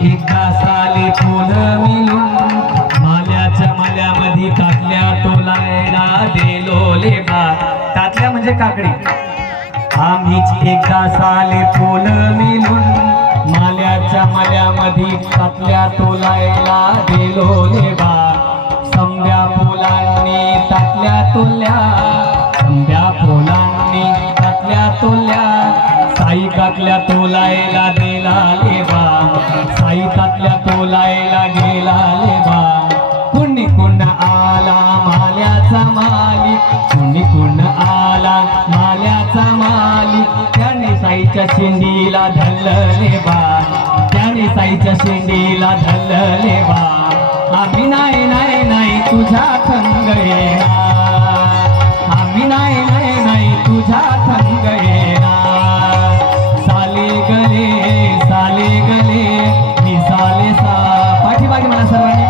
एकदा साले फुल मिळून माल्याच्या माल्यामध्ये काकल्या तोलायला देलोले बा. काकल्या म्हणजे काकडी. आम्हीच एकदा साले फुल मिळून माल्याच्या माल्यामध्ये काकल्या तोलायला देलोले बा. संध्या फुलांनी टाकल्या तोल्या, संध्या फुलांनी टाकल्या तोल्या, साई काकल्या तोलायला गेला लेबा, साई काकल्या तोलायला गेला लेबा. कुणी कुण आला माल्याचा मालिक, कुणी कुण आला माल्याचा मालिक, त्याने साईच्या शेंडीला धरले बा, त्याने साईच्या शेंडीला धरले बा. आम्ही नाही नाही नाही तुझ्या संग येणार, आम्ही नाही नाही नाही तुझ्या संग येणार. साले गले मी साले सा, पाठीमागे म्हणा सर्वांनी.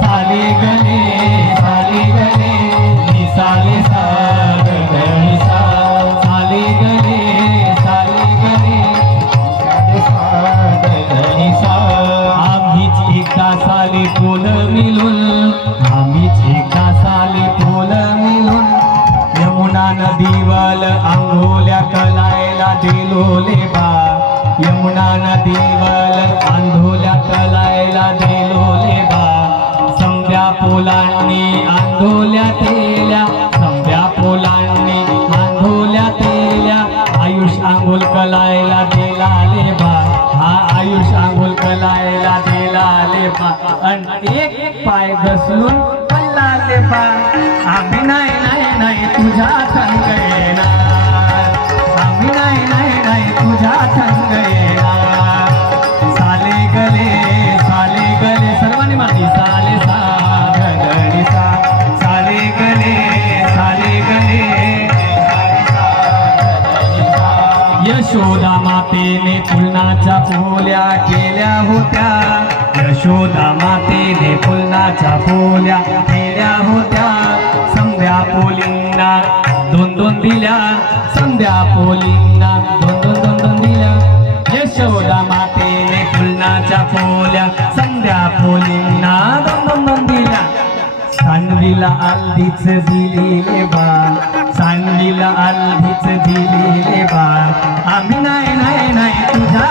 साले गले मी साले सा गले सा, साले गले साले सा गले सा. आम्हीच एकदा साले फुल मिळून, आम्हीच एकदा साले फुल मिळून यमुना नदीवर आंघोळ्या कलायला दिलोले बा. यमुना नदीवर आंधोल्या कलायला दिलोले बा. संध्या फुलांनी आंधोल्या तेल्या, संध्या फुलांनी आंधोल्या तेल्या, आयुष आंघोळ कलायला दिलाले बा. हा आयुष आंघोळ कलायला दिलाले बा. आणि एक पाय घसरून पडलाले बा. आम्ही नाही नाही नाही तुझ्या संग येणार, आम्ही नाही नाही नाही तुझ्या संग येणार. साले गले सर्वांनी माती. साले सा गगडी सा, साले गले यशोदा मातेने फुलनाच्या पोल्या केल्या होत्या, यशोदा मातेने फुलनाच्या पोल्या केल्या होत्या. संध्या पोलींना दोन दोन दिल्या, संध्या पोलींना दोन दोन दिल्या. यशोदा मातेने फुलनाच्या पोल्या संध्या पोलींना दोन दोन दिल्या. सानवीला आल्दीच दिलेले बा, सानवीला आल्दीच दिलेले बा. आम्ही नाही नाही नाही तुझ्या